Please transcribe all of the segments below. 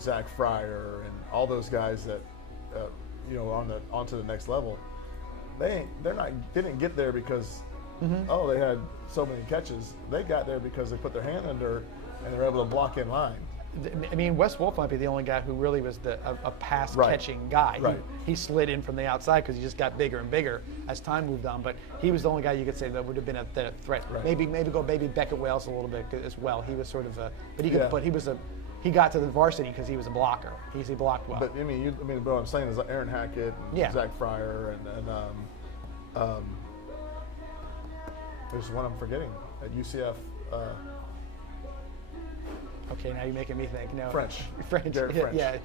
Zach Fryer and all those guys that onto the next level. They didn't get there because they had so many catches. They got there because they put their hand under and they were able to block in line. I mean, Wes Wolf might be the only guy who really was a pass-catching guy. Right. He slid in from the outside because he just got bigger and bigger as time moved on. But he was the only guy you could say that would have been a threat. Right. Maybe Beckett Wales a little bit as well. He was sort of he got to the varsity because he was a blocker. He blocked well. But what I'm saying is Aaron Hackett, and Zach Fryer, and there's one I'm forgetting at UCF. Okay, now you're making me think. No, French. French. Yeah.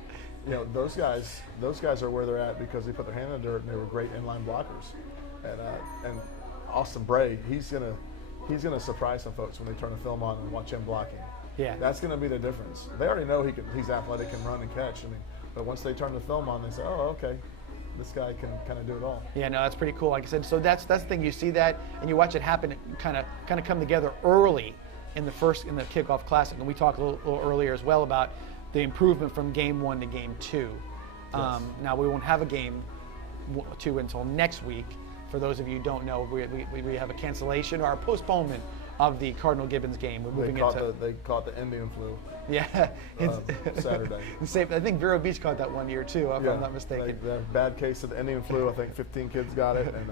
Those guys are where they're at because they put their hand in the dirt and they were great inline blockers. And Austin Bray, he's gonna surprise some folks when they turn the film on and watch him blocking. Yeah. That's gonna be the difference. They already know he's athletic, can run and catch. But once they turn the film on, they say, oh, okay, this guy can kind of do it all. Yeah, no, that's pretty cool. Like I said, so that's the thing. You see that and you watch it happen, kind of come together early in the kickoff classic, and we talked a little earlier as well about the improvement from game 1 to game 2. Yes. Now we won't have a game 2 until next week. For those of you who don't know, we have a cancellation or a postponement of the Cardinal Gibbons game. We're moving they caught the Indian flu. Yeah, Saturday. I think Vero Beach caught that one year too, if I'm not mistaken. The bad case of the Indian flu. I think 15 kids got it, and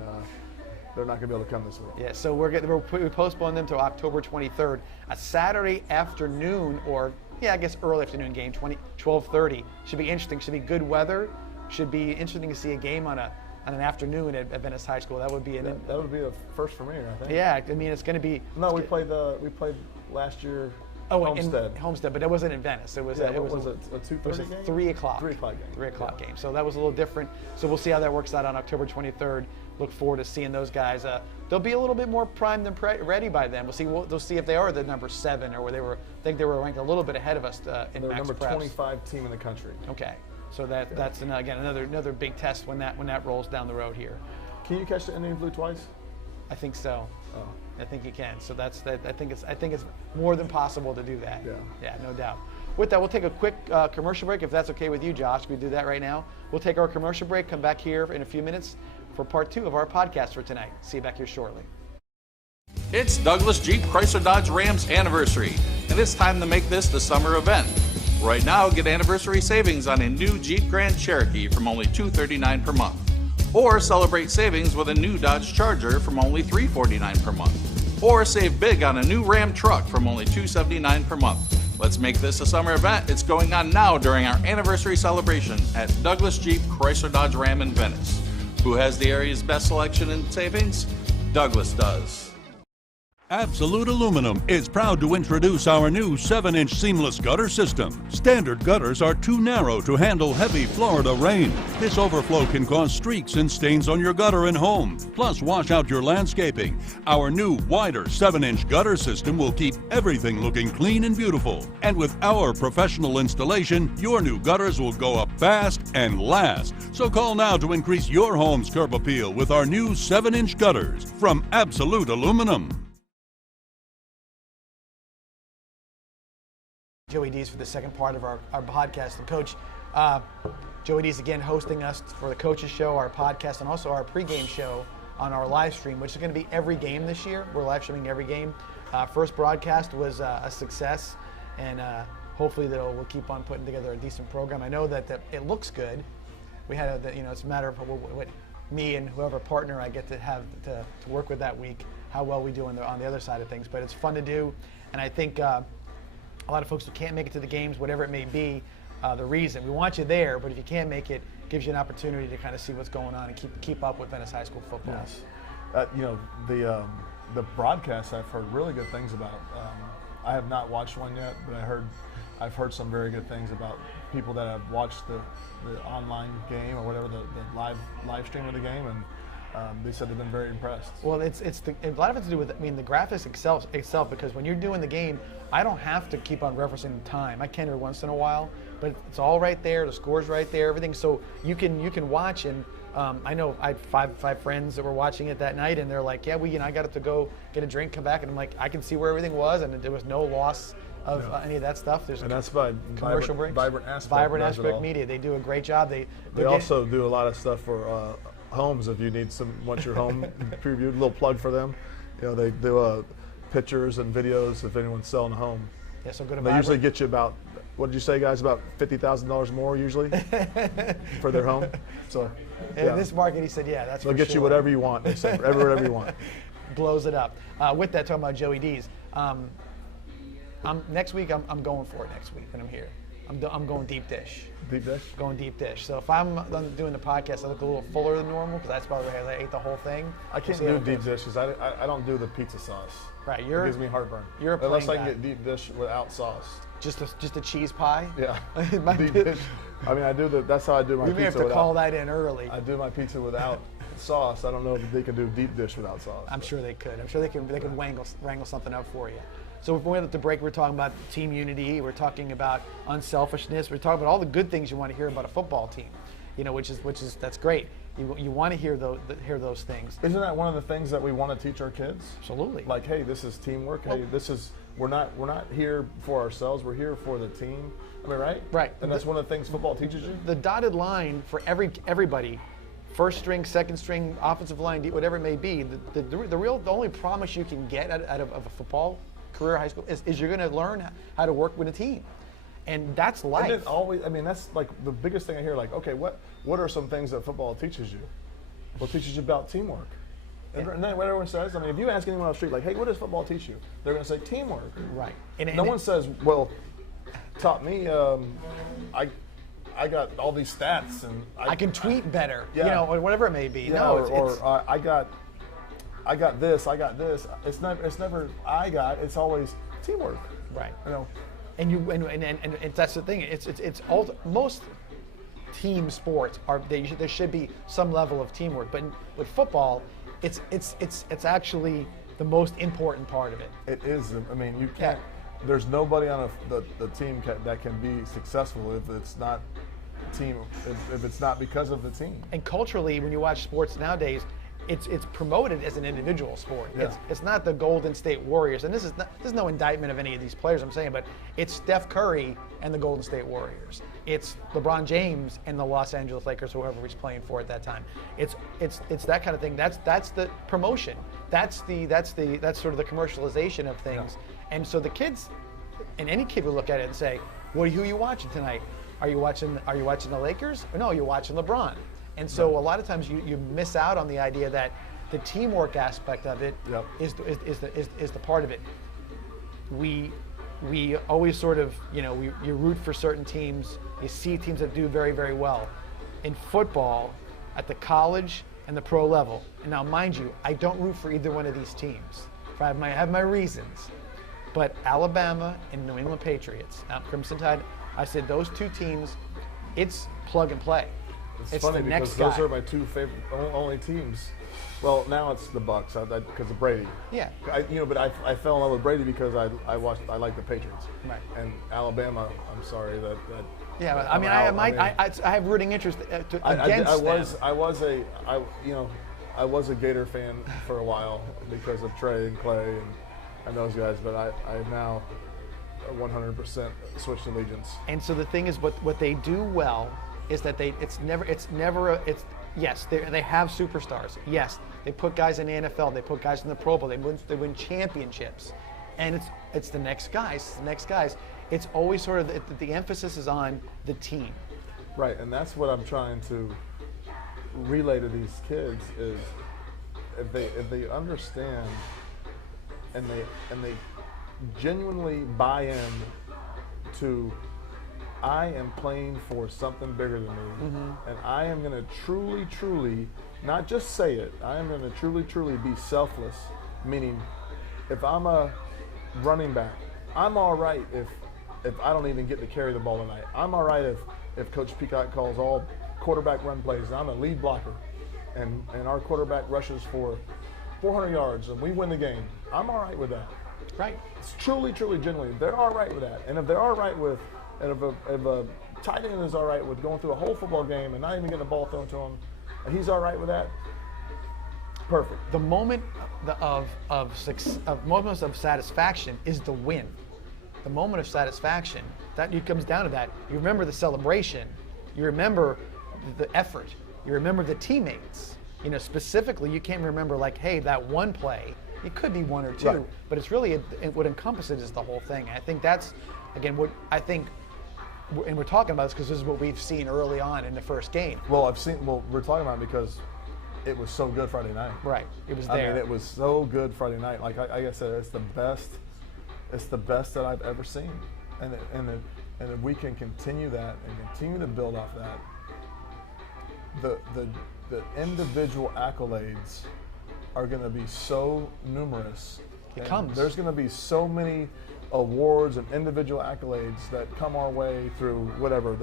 they're not going to be able to come this week. Yeah, so we postponed them to October 23rd, a Saturday afternoon, or I guess early afternoon game, 12:30. Should be interesting. Should be good weather. Should be interesting to see a game on an afternoon at Venice High School. That would be that would be a first for me, I think. Yeah, I mean it's going to be. No, we played last year. Homestead, but it wasn't in Venice. It was a 2:30 game? 3 o'clock. 3 o'clock game. 3 o'clock game. So that was a little different. So we'll see how that works out on October 23rd. Look forward to seeing those guys. They'll be a little bit more primed and ready by then. We'll see if they are the number 7 or where they were. I think they were ranked a little bit ahead of us in They're Max number Preps. 25 team in the country. Okay, so that's another big test when that rolls down the road here. Can you catch the Indian flu twice? I think so. Oh. I think you can. So I think it's more than possible to do that. Yeah. Yeah, no doubt. With that, we'll take a quick commercial break if that's okay with you, Josh. We do that right now. We'll take our commercial break. Come back here in a few minutes for part 2 of our podcast for tonight. See you back here shortly. It's Douglas Jeep Chrysler Dodge Ram's anniversary, and it's time to make this the summer event. Right now, get anniversary savings on a new Jeep Grand Cherokee from only $239 per month. Or celebrate savings with a new Dodge Charger from only $349 per month. Or save big on a new Ram truck from only $279 per month. Let's make this a summer event. It's going on now during our anniversary celebration at Douglas Jeep Chrysler Dodge Ram in Venice. Who has the area's best selection and savings? Douglas does. Absolute Aluminum is proud to introduce our new 7-inch seamless gutter system. Standard gutters are too narrow to handle heavy Florida rain. This overflow can cause streaks and stains on your gutter and home, plus wash out your landscaping. Our new wider 7-inch gutter system will keep everything looking clean and beautiful. And with our professional installation, your new gutters will go up fast and last. So call now to increase your home's curb appeal with our new 7-inch gutters from Absolute Aluminum. Joey D's for the second part of our podcast. And Coach, Joey D's again hosting us for the Coaches Show, our podcast, and also our pregame show on our live stream, which is going to be every game this year. We're live streaming every game. First broadcast was a success, and hopefully we'll keep on putting together a decent program. I know that it looks good. We had it's a matter of what me and whoever partner I get to have to work with that week, how well we do on the other side of things. But it's fun to do, and I think a lot of folks who can't make it to the games, whatever it may be, the reason. We want you there, but if you can't make it, it gives you an opportunity to kind of see what's going on and keep up with Venice High School football. Yes. The broadcasts I've heard really good things about. I have not watched one yet, but I've heard some very good things about people that have watched the online game or whatever, the live stream of the game, and they said they've been very impressed. Well, a lot of it's to do with the graphics itself, because when you're doing the game, I don't have to keep on referencing the time. I can every once in a while, but it's all right there. The score's right there, everything. So you can watch, and I know I had five friends that were watching it that night, and they're like, yeah, I got to go get a drink, come back, and I'm like, I can see where everything was, and there was no loss of any of that stuff. There's And that's by commercial breaks. Vibrant Aspect. Vibrant does it Aspect all. Media. They do a great job. They also do a lot of stuff for homes. If you need once your home previewed, a little plug for them. They do pictures and videos if anyone's selling a home. Yeah, so go to And they usually get you about, what did you say, guys? About $50,000 more usually for their home. So in this market, he said, yeah, that's. They'll for get sure. you whatever you want. They say whatever you want. Blows it up. With that, talking about Joey D's. Next week, I'm going for it. Next week when I'm here, I'm going deep dish. Deep dish. Going deep dish. So if I'm doing the podcast, I look a little fuller than normal because that's probably why I ate the whole thing. I can't do deep dish because I don't do the pizza sauce. Right, it gives me heartburn. You're a plain unless I guy. can get deep dish without sauce. Just a cheese pie. Yeah. Deep dish. I mean, that's how I do my We pizza. may have to call that in early. I do my pizza without sauce. I don't know if they can do deep dish without sauce. I'm sure they could. I'm sure they can wrangle something up for you. So if we went to break, we're talking about team unity. We're talking about unselfishness. We're talking about all the good things you want to hear about a football team. Which is that's great. You want to hear those things. Isn't that one of the things that we want to teach our kids? Absolutely. Like, hey, this is teamwork. Hey, we're not here for ourselves. We're here for the team. I mean, right? Right. And that's one of the things football teaches you. The dotted line for everybody, first string, second string, offensive line, whatever it may be. The only promise you can get out of a football career, high school, is you're going to learn how to work with a team. And that's life. And it always, I mean, that's like the biggest thing I hear. Like, okay, what are some things that football teaches you? Well, it teaches you about teamwork. And then what everyone says, I mean, if you ask anyone on the street, like, hey, what does football teach you? They're going to say teamwork. Right. No one says, well, taught me, I got all these stats and I can tweet better. Yeah. Or whatever it may be. Yeah, No, I got this. It's never I got. It's always teamwork. Right. And that's the thing. It's most team sports there should be some level of teamwork, but with football, it's actually the most important part of it. It is. I mean, you can't. There's nobody on the team that can be successful if it's not team. If it's not because of the team. And culturally, when you watch sports nowadays, it's promoted as an individual sport. Yeah. It's not the Golden State Warriors, and this is no indictment of any of these players I'm saying, but it's Steph Curry and the Golden State Warriors. It's LeBron James and the Los Angeles Lakers, whoever he's playing for at that time. It's that kind of thing. That's the promotion. That's sort of the commercialization of things. Yeah. And so the kids, and any kid will look at it and say, who are you watching tonight? Are you watching the Lakers? Or no, you're watching LeBron. And so a lot of times you miss out on the idea that the teamwork aspect of it is the part of it. We always sort of, you root for certain teams. You see teams that do very, very well. In football, at the college and the pro level, and now mind you, I don't root for either one of these teams. I have my reasons. But Alabama and New England Patriots, Crimson Tide, I said those two teams, it's plug and play. It's funny because those are my two favorite only teams. Well, now it's the Bucks because of Brady. Yeah. But I fell in love with Brady because I like the Patriots. Right. And Alabama, I'm sorry that. Yeah, I mean, I have rooting interest against them. I was a Gator fan for a while because of Trey and Clay and those guys, but I now 100% switched allegiance. And so the thing is, what they do well is that they have superstars. Yes, they put guys in the NFL, they put guys in the Pro Bowl, they win championships, and it's the next guys. It's always sort of the emphasis is on the team. Right, and that's what I'm trying to relay to these kids is if they understand and they genuinely buy in to I am playing for something bigger than me, and I am going to truly, not just say it, I am going to truly be selfless, meaning if I'm a running back, I'm all right if I don't even get to carry the ball tonight. I'm all right if Coach Peacock calls all quarterback run plays, and I'm a lead blocker, and our quarterback rushes for 400 yards, and we win the game. I'm all right with that. Right. It's truly, genuinely, they're all right with that. And if they're all right with, and if a tight end is all right with going through a whole football game and not even getting the ball thrown to him, and he's all right with that, perfect. The moment of satisfaction is the win. the moment of satisfaction, that it comes down to that. You remember the celebration, you remember the effort, you remember the teammates. You know, specifically, you can't remember like, hey, that one play. It could be one or two, Right. but it's really what encompasses is the whole thing. And I think that's, again, what I think, and we're talking about this because this is what we've seen early on in the first game. Well, we're talking about it because it was so good Friday night. Right, it was there. I mean, it was so good Friday night. Like I said, it's the best that I've ever seen. And if we can continue that and continue to build off that, the individual accolades are going to be so numerous. There's going to be so many awards and individual accolades that come our way through whatever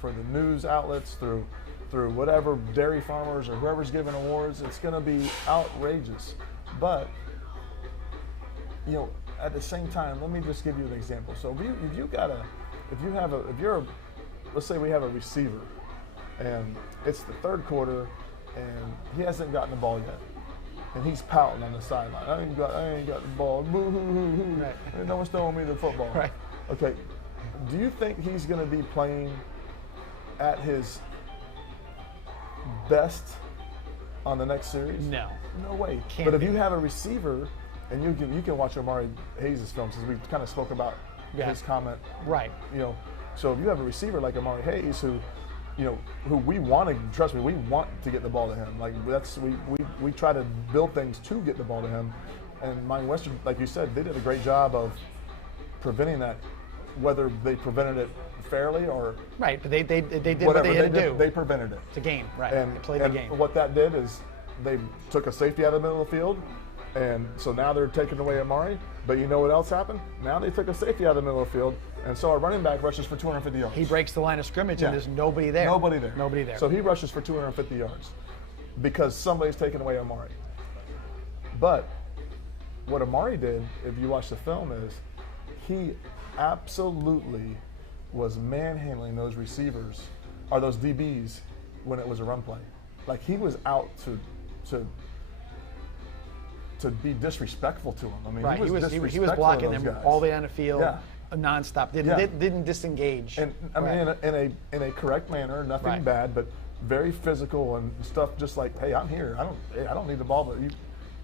for the news outlets, through whatever dairy farmers or whoever's giving awards. It's going to be outrageous. But you know, at the same time, let me just give you an example. So let's say we have a receiver, and it's the third quarter, and he hasn't gotten the ball yet. And he's pouting on the sideline. I ain't got the ball. Boo, hoo, hoo, hoo. Right. No one's throwing me the football. Right. Okay. Do you think he's going to be playing at his best on the next series? No. No way. Can't but if be. you have a receiver, and you can watch Omari Hayes' films, as we kind of spoke about his comment. Right. You know, so if you have a receiver like Omari Hayes, who we want to, trust me, we want to get the ball to him. Like we try to build things to get the ball to him. And Mine Western, like you said, they did a great job of preventing that, whether they prevented it fairly or right. But they did whatever what they had to do. They prevented it. It's a game, right? And they played the game. What that did is they took a safety out of the middle of the field, and so now they're taking away Amari. But you know what else happened? Now they took a safety out of the middle of the field, and so our running back rushes for 250 yards. He breaks the line of scrimmage, and there's nobody there. Nobody there. Nobody there. So he rushes for 250 yards because somebody's taken away Amari. But what Amari did, if you watch the film, is he absolutely was manhandling those receivers, or those DBs, when it was a run play. Like, he was out to be disrespectful to him. I mean, right. he was blocking them guys all the way on the field, nonstop. Didn't disengage. And I mean, in a correct manner, nothing bad, but very physical and stuff. Just like, hey, I'm here. I don't need the ball, but you.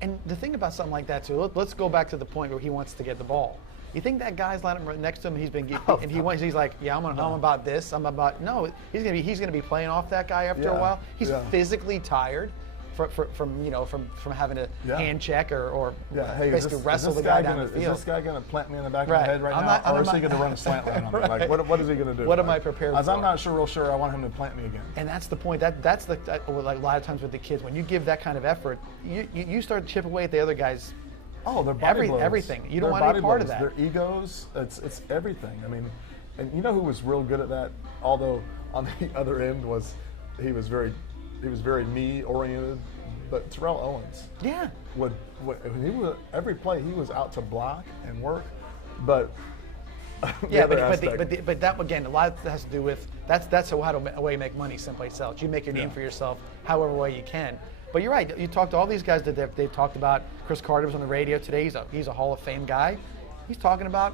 And the thing about something like that too. Let's go back to the point where he wants to get the ball. You think that guy's lining up right next to him? He's like, yeah, I'm about this. I'm about no. He's gonna be playing off that guy after a while. He's physically tired from having a hand check or basically wrestle the guy down the field. Is this guy gonna plant me in the back of the head now, or is he gonna run a slant line on me? Like, what is he gonna do? What am I prepared for? I'm not real sure I want him to plant me again. And that's the point. That's like a lot of times with the kids, when you give that kind of effort, you start to chip away at the other guys. Oh, their body blows. Everything. You don't want any part of that. Their egos. It's everything. I mean, and you know who was real good at that? Although on the other end he was very me oriented. But Terrell Owens, would he was every play he was out to block and work, but but that again, a lot of that has to do with that's a way you make money someplace else. You make your name for yourself however way you can. But you're right. You talk to all these guys that they've talked about. Chris Carter was on the radio today. He's a Hall of Fame guy. He's talking about,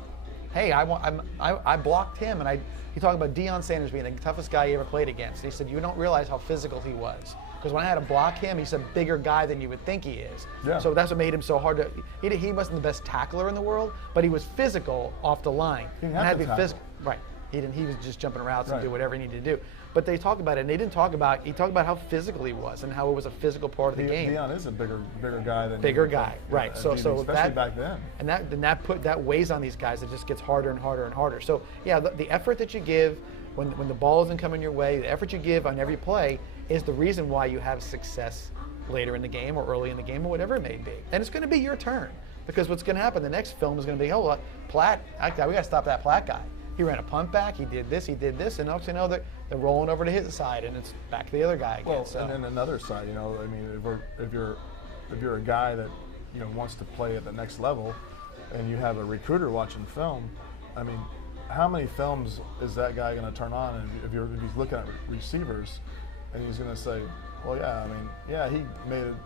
hey, I blocked him, and he talked about Deion Sanders being the toughest guy he ever played against. He said you don't realize how physical he was. Because when I had to block him, he's a bigger guy than you would think he is. Yeah. So that's what made him so hard to. He wasn't the best tackler in the world, but he was physical off the line. He had to be physical. Right. He was just jumping routes and do whatever he needed to do. But they talk about it, and they didn't talk about. He talked about how physical he was and how it was a physical part of the game. Deion is a bigger guy than. Bigger guy, right? So especially that, back then. And that weighs on these guys. It just gets harder and harder and harder. So yeah, the effort that you give when the ball isn't coming your way, the effort you give on every play is the reason why you have success later in the game or early in the game or whatever it may be. And it's going to be your turn, because what's going to happen, the next film is going to be, Platt, we got to stop that Platt guy. He ran a punt back, he did this, and also they're rolling over to his side, and it's back to the other guy again. Well, and then another side, I mean, if you're a guy that wants to play at the next level, and you have a recruiter watching film, I mean, how many films is that guy going to turn on? And if he's looking at receivers, and he's going to say, well,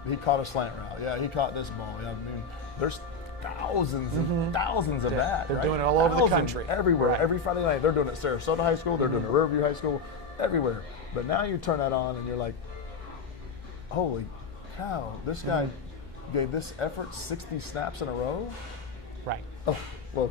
he caught a slant route. Yeah, he caught this ball. Yeah, I mean, thousands and thousands of that. They're right? doing it all over the country. Everywhere. Right. Every Friday night, they're doing it at Sarasota High School, they're doing it at Riverview High School, everywhere. But now you turn that on and you're like, holy cow, this guy gave this effort 60 snaps in a row? Right. Oh, well,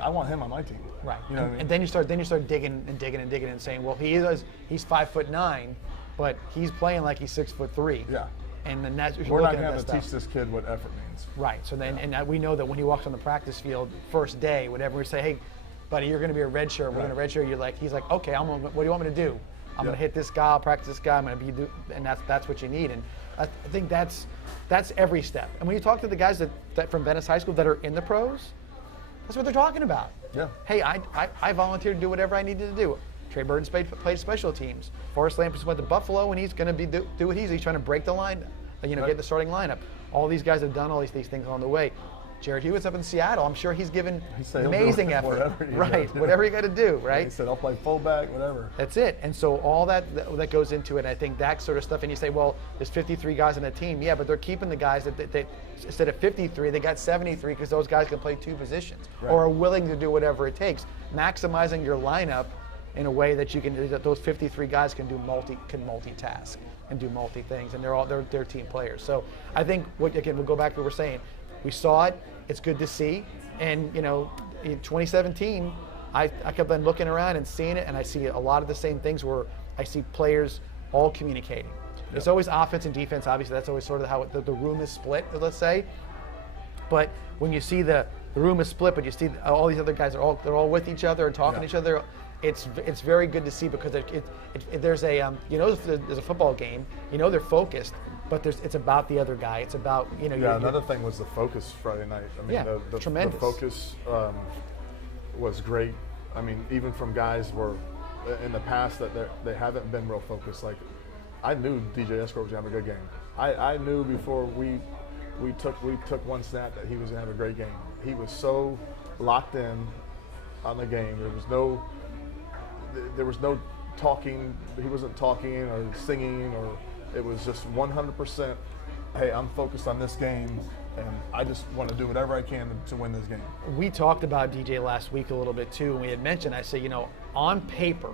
I want him on my team. Right. You know what I mean? And then you start digging and saying, well, he's 5'9", but he's playing like he's 6'3". Yeah. And then that's We're not going to teach this kid what effort means. Right. So then, and we know that when he walks on the practice field, first day, whatever, we say, hey, buddy, you're going to be a red shirt. We're going to red shirt. He's like, okay, what do you want me to do? I'm going to hit this guy. I'll practice this guy. I'm going to be, and that's what you need. And I think that's every step. And when you talk to the guys that from Venice High School that are in the pros, that's what they're talking about. Yeah. Hey, I volunteered to do whatever I needed to do. Trey Burton played special teams. Forrest Lampers went to Buffalo, and he's going to do what he's trying to break the line, get the starting lineup. All these guys have done all these things on the way. Jared Hewitt's up in Seattle. I'm sure he's given amazing effort. Whatever you got to do, right? He said, I'll play fullback, whatever. That's it. And so all that goes into it. I think that sort of stuff. And you say, well, there's 53 guys on the team. Yeah, but they're keeping the guys that instead of 53, they got 73 because those guys can play two positions or are willing to do whatever it takes. Maximizing your lineup in a way that those 53 guys can multitask and do multi things, and they're team players. So I think we'll go back to what we're saying. We saw it. It's good to see. And in 2017, I kept on looking around and seeing it, and I see a lot of the same things where I see players all communicating. Yep. It's always offense and defense. Obviously, that's always sort of how the room is split, let's say. But when you see the room is split, but you see all these other guys they're all with each other and talking to each other. It's very good to see because there's a football game. They're focused. But it's about the other guy. It's about, another thing was the focus Friday night. I mean, tremendous. The focus was great. I mean, even from guys were in the past that they haven't been real focused. Like, I knew DJ Escort was going to have a good game. I knew before we took one snap that he was going to have a great game. He was so locked in on the game. There was no talking. He wasn't talking or singing or. It was just 100%, hey, I'm focused on this game, and I just want to do whatever I can to win this game. We talked about DJ last week a little bit, too, and we had mentioned, I say, on paper,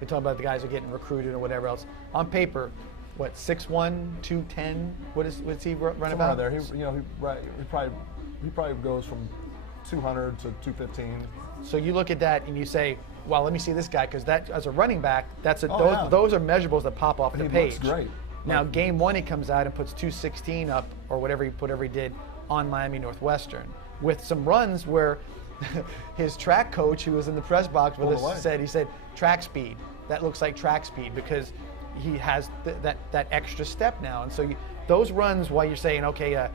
we talked about the guys who are getting recruited or whatever else. On paper, 6'1", 210, what's he run Somewhere about? There. He probably goes from 200 to 215. So you look at that and you say, well, let me see this guy, because that as a running back, those are measurables that pop off the page. Looks great. Now, game one, he comes out and puts 216 up or whatever he did on Miami Northwestern with some runs where his track coach, who was in the press box with us, said track speed. That looks like track speed because he has that extra step now. And so those runs, while you're saying, okay,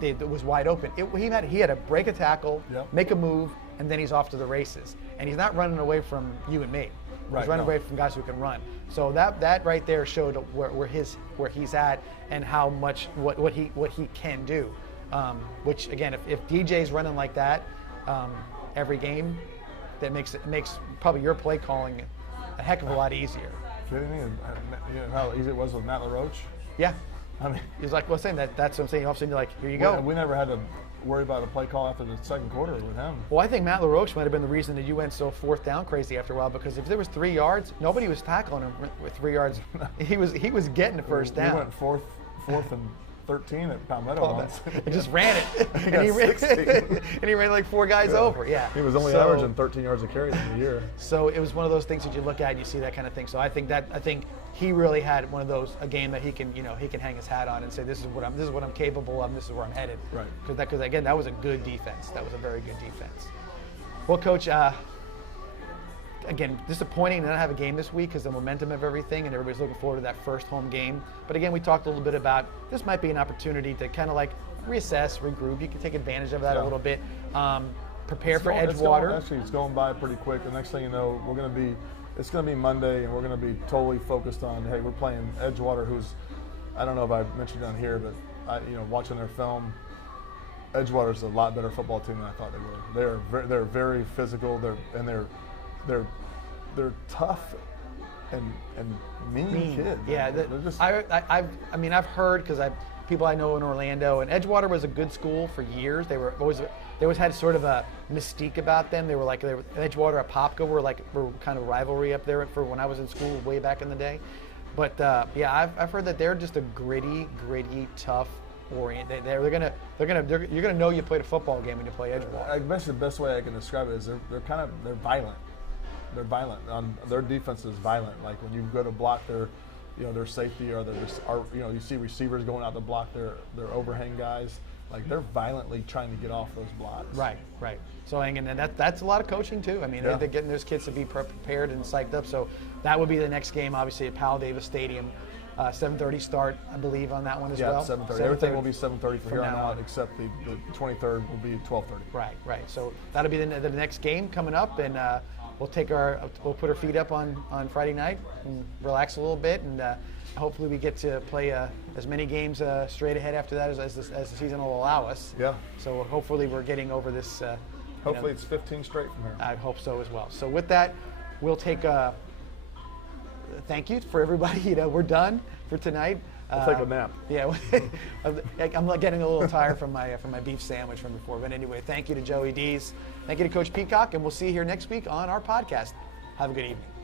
it was wide open, he had to break a tackle, make a move, and then he's off to the races. And he's not running away from you and me. He's running away from guys who can run. So that right there showed where he's at and how much what he can do. Which again, if DJ's running like that every game, that makes probably your play calling a heck of a lot easier. Kidding me? You know how easy it was with Matt LaRoche? Yeah. I mean, he's like, well, saying that's what I'm saying. All of a sudden, you're like, here you go. We never had to worry about a play call after the second quarter with him. Well, I think Matt LaRoche might have been the reason that you went so fourth down crazy after a while, because if there was 3 yards, nobody was tackling him with 3 yards. He was getting the first down. We went fourth and 13 at Palmetto once. And just ran it. and he ran like 4 guys over. Yeah. He was only averaging 13 yards a carry in the year. So it was one of those things that you look at and you see that kind of thing. So I think he really had one of those, a game that he can hang his hat on and say, this is what I'm capable of, and this is where I'm headed. Right. Because again, that was a good defense. That was a very good defense. Well, Coach, again, disappointing to not have a game this week because the momentum of everything, and everybody's looking forward to that first home game. But again, we talked a little bit about this might be an opportunity to kind of like reassess, regroup. You can take advantage of that a little bit. Prepare for Edgewater. It's going by pretty quick. The next thing you know, it's going to be Monday, and we're going to be totally focused on, hey, we're playing Edgewater, who's, I don't know if I mentioned on here, but watching their film, Edgewater's a lot better football team than I thought they were. They're very physical. They're tough and mean kids. Yeah, They're just, I've heard because people I know in Orlando, and Edgewater was a good school for years. They always had sort of a mystique about them. Edgewater, Apopka were kind of rivalry up there for when I was in school way back in the day. But yeah, I've heard that they're just a gritty, tough. You're gonna know you played a football game when you play Edgewater. I guess the best way I can describe it is they're violent. They're violent. Their defense is violent. Like when you go to block their safety or you see receivers going out to block their overhang guys. Like they're violently trying to get off those blocks. Right. So and that's a lot of coaching too. I mean, they're getting those kids to be prepared and psyched up. So that would be the next game, obviously at Powell Davis Stadium. 7:30 start, I believe, on that one as well. Yeah, 7:30. Everything will be 7:30 from here on out, except the 23rd will be 12:30. Right. So that'll be the next game coming up, and we'll put our feet up on Friday night and relax a little bit, and hopefully we get to play as many games straight ahead after that as the season will allow us. Yeah. So hopefully we're getting over this. Hopefully it's 15 straight from here. I hope so as well. So with that, we'll take a thank you for everybody. We're done for tonight. I'll take a nap. Yeah, I'm getting a little tired from my beef sandwich from before. But anyway, thank you to Joey Dees. Thank you to Coach Peacock, and we'll see you here next week on our podcast. Have a good evening.